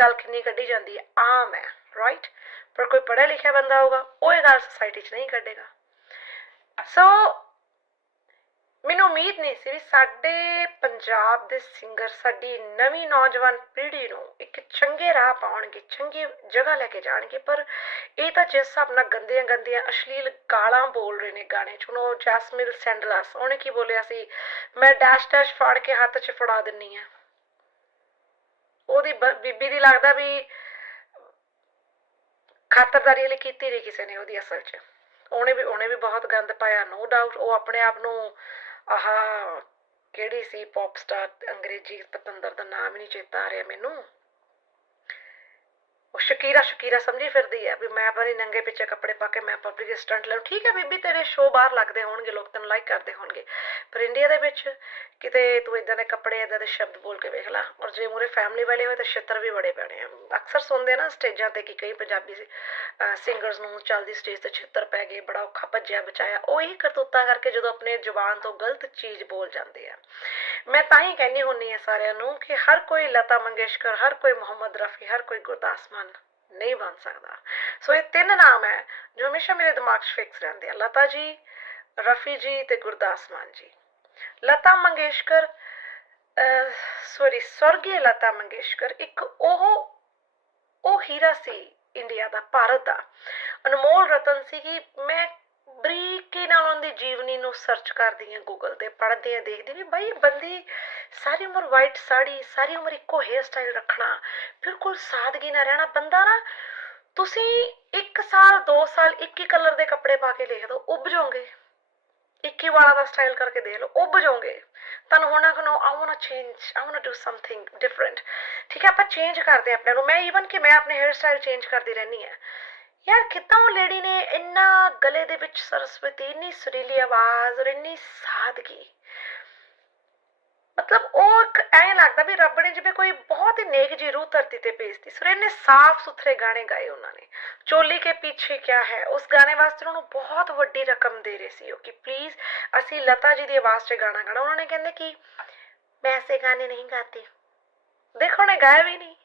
ਗੱਲ ਕਿੰਨੀ ਕੱਢੀ ਜਾਂਦੀ ਹੈ? ਆਮ ਹੈ ਰਾਈਟ ਪਰ ਕੋਈ ਪੜ੍ਹਿਆ ਲਿਖਿਆ ਬੰਦਾ ਹੋਗਾ ਉਹ ਇਹ ਗੱਲ ਸੋਸਾਇਟੀ 'ਚ ਨਹੀਂ ਕੱਢੇਗਾ। ਸੋ ਮੈਨੂੰ ਉਮੀਦ ਨਹੀਂ ਸੀ ਵੀ ਸਾਡੇ ਪੰਜਾਬ ਦੇ ਸਿੰਗਰ ਸਾਡੀ ਨਵੀਂ ਨੌਜਵਾਨ ਪੀੜ੍ਹੀ ਨੂੰ ਇੱਕ ਚੰਗੇ ਰਾਹ ਪਾਉਣਗੇ, ਚੰਗੀ ਜਗ੍ਹਾ ਲੈ ਕੇ ਜਾਣਗੇ, ਪਰ ਇਹ ਤਾਂ ਜਿਸ ਹਿਸਾਬ ਨਾਲ ਗੰਦੀਆਂ ਗੰਦੀਆਂ ਅਸ਼ਲੀਲ ਗਾਲਾਂ ਬੋਲ ਰਹੇ ਨੇ ਗਾਣੇ 'ਚ ਹੁਣ ਉਹ ਜੈਸਮਿਲ ਸੈਂਡਲਸ ਉਹਨੇ ਕੀ ਬੋਲਿਆ ਸੀ? ਮੈਂ ਡੈਸ਼ ਡੈਸ਼ ਫਾੜ ਕੇ ਹੱਥ 'ਚ ਫੜਾ ਦਿੰਨੀ ਆ। ਉਹਦੀ ਬ- ਬੀਬੀ ਦੀ ਲੱਗਦਾ ਵੀ ਖਾਤਰਦਾਰੀ ਵਾਲੀ ਕੀਤੀ ਨਹੀਂ ਕਿਸੇ ਨੇ ਉਹਦੀ ਅਸਲ 'ਚ। ਉਹਨੇ ਵੀ ਉਹਨੇ ਵੀ ਬਹੁਤ ਗੰਦ ਪਾਇਆ ਨੋ ਡਾਊਟ ਉਹ ਆਪਣੇ ਆਪ ਨੂੰ ਆਹ ਕਿਹੜੀ ਸੀ ਪੌਪ ਸਟਾਰ ਅੰਗਰੇਜ਼ੀ ਪਤੰਦਰ ਦਾ ਨਾਮ ਹੀ ਨਹੀਂ ਚੇਤਾ ਆ ਰਿਹਾ ਮੈਨੂੰ। ਸ਼ਕੀਰਾ ਸ਼ਕੀਰਾ ਸਮਝੀ ਫਿਰਦੀ ਹੈ ਵੀ ਮੈਂ ਆਪਣੀ ਨੰਗੇ ਪਿੱਛੇ ਕੱਪੜੇ ਪਾ ਕੇ ਮੈਂ ਪਬਲਿਕ ਸਟੰਟ ਲੈਣ। ਠੀਕ ਹੈ ਬੀਬੀ, ਤੇਰੇ ਸ਼ੋਅ ਬਾਹਰ ਲੱਗਦੇ ਹੋਣਗੇ, ਲੋਕ ਤੈਨੂੰ ਲਾਈਕ ਕਰਦੇ ਹੋਣਗੇ। ਪਰ ਇੰਡੀਆ ਦੇ ਵਿੱਚ ਕਿਤੇ ਤੂੰ ਇਦਾਂ ਦੇ ਕੱਪੜੇ ਇਦਾਂ ਦੇ ਸ਼ਬਦ ਬੋਲ ਕੇ ਵੇਖ ਲੈ ਔਰ ਜੇ ਮੂਰੇ ਫੈਮਿਲੀ ਵਾਲੇ ਹੋਏ ਤਾਂ ਛਿੱਤਰ ਵੀ ਬੜੇ ਪੈਣੇ ਆ। ਅਕਸਰ ਸੁਣਦੇ ਨਾ ਸਟੇਜਾਂ ਤੇ ਕਿ ਕਈ ਪੰਜਾਬੀ ਸਿੰਗਰਸ ਨੂੰ ਚੱਲਦੀ ਸਟੇਜ ਤੇ ਛਿੱਤਰ ਪੈ ਗਏ, ਬੜਾ ਔਖਾ ਭੱਜਿਆ ਬਚਾਇਆ। ਉਹ ਹੀ ਕਰਤੂਤਾਂ ਕਰਕੇ ਜਦੋਂ ਆਪਣੇ ਜ਼ੁਬਾਨ ਤੋਂ ਗਲਤ ਚੀਜ਼ ਬੋਲ ਜਾਂਦੇ ਆ। ਮੈਂ ਤਾਂ ਹੀ ਕਹਿੰਦੀ ਹੁੰਨੀ ਆ ਸਾਰਿਆਂ ਨੂੰ ਕਿ ਹਰ ਕੋਈ ਲਤਾ ਮੰਗੇਸ਼ਕਰ, ਹਰ ਕੋਈ ਮੁਹੰਮਦ ਰਫੀ, ਹਰ ਕੋਈ ਗੁਰਦਾਸ ਮਾਨ ਨਹੀਂ ਬਣ ਸਕਦਾ। ਸੋ ਇਹ ਤਿੰਨ ਨਾਮ ਹੈ ਜੋ ਹਮੇਸ਼ਾ ਮੇਰੇ ਦਿਮਾਗ 'ਚ ਫਿਕਸ ਰਹਿੰਦੇ ਆ। ਲਤਾ ਜੀ, ਰਫੀ ਜੀ ਤੇ ਗੁਰਦਾਸ ਮਾਨ ਜੀ। ਲਤਾ ਮੰਗੇਸ਼ਕਰ ਸੌਰੀ ਸਵਰਗੀ ਲਤਾ ਮੰਗੇਸ਼ਕਰ ਇੱਕ ਉਹ ਉਹ ਹੀਰਾ ਸੀ ਇੰਡੀਆ ਦਾ, ਭਾਰਤ ਦਾ। ਅਨਮੋਲ ਰਤਨ ਸੀ ਕਿ ਮੈਂ ਬਰੀਕੀ ਨਾਲ ਉਹਦੀ ਜੀਵਨੀ ਨੂੰ ਸਰਚ ਕਰਦੀ ਹਾਂ ਗੂਗਲ ਤੇ, ਪੜ੍ਹਦੀ ਹਾਂ, ਦੇਖਦੀ ਵੀ ਬਈ ਬੰਦੀ ਸਾਰੀ ਉਮਰ ਵਾਈਟ ਸਾੜੀ, ਸਾਰੀ ਉਮਰ ਇੱਕੋ ਹੇਅਰ ਸਟਾਈਲ ਰੱਖਣਾ, ਬਿਲਕੁਲ ਸਾਦਗੀ ਨਾਲ ਰਹਿਣਾ। ਬੰਦਾ ਨਾ, ਤੁਸੀਂ 1 ਸਾਲ 2 ਸਾਲ ਇੱਕ ਹੀ ਕਲਰ ਦੇ ਕੱਪੜੇ ਪਾ ਕੇ ਲਿਖ ਦਿਓ ਉੱਭ ਜਾਓਗੇ। ਇੱਕ ਹੀ ਵਾਲਾ ਦਾ ਸਟਾਈਲ ਕਰਕੇ ਦੇਖ ਲਓ ਉੱਭ ਜਾਓਗੇ। ਤੁਹਾਨੂੰ ਹੋਣਾ ਕਿ no I want to change I want to do something different ਠੀਕ ਹੈ, ਆਪਾਂ ਚੇਂਜ ਕਰਦੇ ਹਾਂ ਆਪਣੇ ਨੂੰ। ਮੈਂ ਈਵਨ ਕਿ ਮੈਂ ਆਪਣੇ ਹੇਅਰ ਸਟਾਈਲ ਚੇਂਜ ਕਰਦੀ ਰਹਿੰਦੀ ਹਾਂ। ਯਾਰ ਕਿੱਦਾਂ ਉਹ ਲੇਡੀ ਨੇ ਇੰਨਾ ਗਲੇ ਦੇ ਵਿੱਚ ਸਰਸਵਤੀ, ਇੰਨੀ ਸੁਰੀਲੀ ਆਵਾਜ਼ ਔਰ ਇੰਨੀ ਸਾਦਗੀ। ਮਤਲਬ ਉਹ ਇੱਕ ਐਂ ਲੱਗਦਾ ਵੀ ਰੱਬ ਨੇ ਜਿਵੇਂ ਕੋਈ ਬਹੁਤ ਹੀ ਨੇਕ ਜੀ ਰੂਹ ਧਰਤੀ ਤੇ ਭੇਜਤੀ ਸੋ ਇੰਨੇ ਸਾਫ਼ ਸੁਥਰੇ ਗਾਣੇ ਗਾਏ ਉਹਨਾਂ ਨੇ। ਚੋਲੀ ਕੇ ਪਿੱਛੇ ਕਿਆ ਹੈ? ਉਸ ਗਾਣੇ ਵਾਸਤੇ ਉਹਨਾਂ ਬਹੁਤ ਵੱਡੀ ਰਕਮ ਦੇ ਰਹੇ ਸੀ ਉਹ ਕਿ ਪਲੀਜ਼ ਅਸੀਂ ਲਤਾ ਜੀ ਦੀ ਆਵਾਜ਼ 'ਚ ਗਾਣਾ ਗਾਣਾ। ਉਹਨਾਂ ਨੇ ਕਹਿੰਦੇ ਕਿ ਮੈਂ ਐਸੇ ਗਾਣੇ ਨਹੀਂ ਗਾਤੀ। ਦੇਖੋ ਨੇ ਗਾਇਆ ਵੀ ਨਹੀਂ।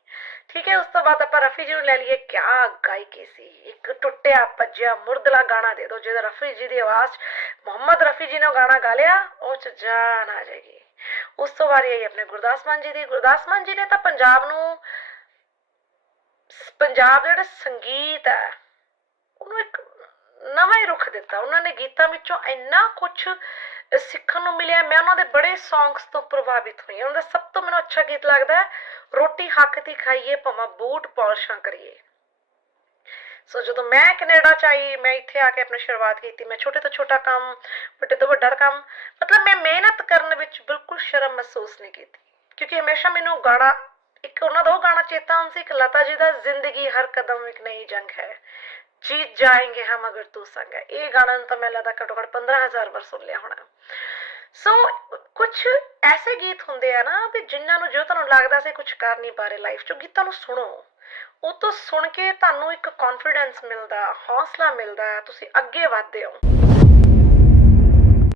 ਠੀਕ ਹੈ, ਉਸ ਤੋਂ ਬਾਅਦ ਆਪਾਂ ਰਫੀ ਜੀ ਨੂੰ ਲੈ ਲਈਏ। ਕਿਆ ਗਾਇਕੀ ਸੀ। ਇੱਕ ਟੁੱਟਿਆ ਭੱਜਿਆ ਮੁਰਦਲਾ ਗਾਣਾ ਦੇ ਦਿਓ। ਜਿਹਦਾ ਰਫੀ ਜੀ ਦੀ ਆਵਾਜ਼ 'ਚ ਮੁਹੰਮਦ ਰਫੀ ਜੀ ਨੇ ਉਹ ਗਾਣਾ ਗਾ ਲਿਆ, ਉਹ 'ਚ ਜਾਨ ਆ ਜਾਏਗੀ। ਉਸ ਤੋਂ ਵਾਰੀ ਆਈ ਆਪਣੇ ਗੁਰਦਾਸ ਮਾਨ ਜੀ ਦੀ। ਗੁਰਦਾਸ ਮਾਨ ਜੀ ਨੇ ਤਾਂ ਪੰਜਾਬ ਨੂੰ ਪੰਜਾਬ ਜਿਹੜਾ ਸੰਗੀਤ ਹੈ, ਉਹਨੂੰ ਇੱਕ ਨਵਾਂ ਹੀ ਰੁਖ ਦਿੱਤਾ। ਉਹਨਾਂ ਨੇ ਗੀਤਾਂ ਵਿੱਚੋਂ ਇੰਨਾ ਕੁਝ ਸਿੱਖਣ ਨੂੰ ਮਿਲਿਆ। ਮੈਂ ਉਹਨਾਂ ਦੇ ਬੜੇ ਸੌਂਗਸ ਤੋਂ ਪ੍ਰਭਾਵਿਤ ਹੋਈ ਹਾਂ। ਉਹਨਾਂ ਦਾ ਸਭ ਤੋਂ ਮੈਨੂੰ ਅੱਛਾ ਗੀਤ ਲੱਗਦਾ ਹੈ, ਰੋਟੀ ਹੱਕ ਦੀ ਖਾਈਏ, ਭਾਵੇਂ ਬੂਟ ਪਾਲਿਸ਼ਾਂ ਕਰੀਏ। ਸੋ ਜਦੋਂ ਮੈਂ ਕੈਨੇਡਾ ਚ ਆਈ, ਮੈਂ ਇੱਥੇ ਆ ਕੇ ਆਪਣੀ ਸ਼ੁਰੂਆਤ ਕੀਤੀ। ਮੈਂ ਛੋਟੇ ਤੋਂ ਛੋਟਾ ਕੰਮ, ਵੱਡੇ ਤੋਂ ਵੱਡਾ ਕੰਮ, ਮਤਲਬ ਮੈਂ ਮਿਹਨਤ ਕਰਨ ਵਿੱਚ ਬਿਲਕੁਲ ਸ਼ਰਮ ਮਹਿਸੂਸ ਨਹੀਂ ਕੀਤੀ। ਕਿਉਂਕਿ ਹਮੇਸ਼ਾ ਮੈਨੂੰ ਗਾਣਾ, ਇੱਕ ਉਹਨਾਂ ਦਾ ਉਹ ਗਾਣਾ ਚੇਤਾ ਆਉਂਦਾ ਸੀ, ਇੱਕ ਲਤਾ ਜੀ ਦਾ, ਜ਼ਿੰਦਗੀ ਹਰ ਕਦਮ ਇੱਕ ਨਈ ਜੰਗ ਹੈ। ਜੀਤ ਜਾਏਂਗੇ ਹਮ ਅਗਰ ਤੂੰ ਸੰਗ ਹੈ। ਇਹ ਗਾਣਾ ਤਾਂ ਮੈਂ ਲਤਾ ਘੱਟੋ ਘੱਟ 15000 ਵਾਰ ਸੁਣ ਲਿਆ ਹੋਣਾ। ਸੋ ਕੁਝ ਐਸੇ ਗੀਤ ਹੁੰਦੇ ਆ ਨਾ ਵੀ ਜਿਨ੍ਹਾਂ ਨੂੰ ਜੋ ਤੁਹਾਨੂੰ ਲੱਗਦਾ ਸੀ ਕੁਝ ਕਰ ਨਹੀਂ ਪਾ ਲਾਈਫ 'ਚ ਗੀਤਾਂ ਨੂੰ ਸੁਣੋ। ਉਹ ਤੋਂ ਸੁਣ ਕੇ ਤੁਹਾਨੂੰ ਇੱਕ ਕੌਨਫੀਡੈਂਸ ਮਿਲਦਾ ਹੌਸਲਾ ਮਿਲਦਾ ਤੁਸੀਂ ਅੱਗੇ ਵਧਦੇ ਹੋ।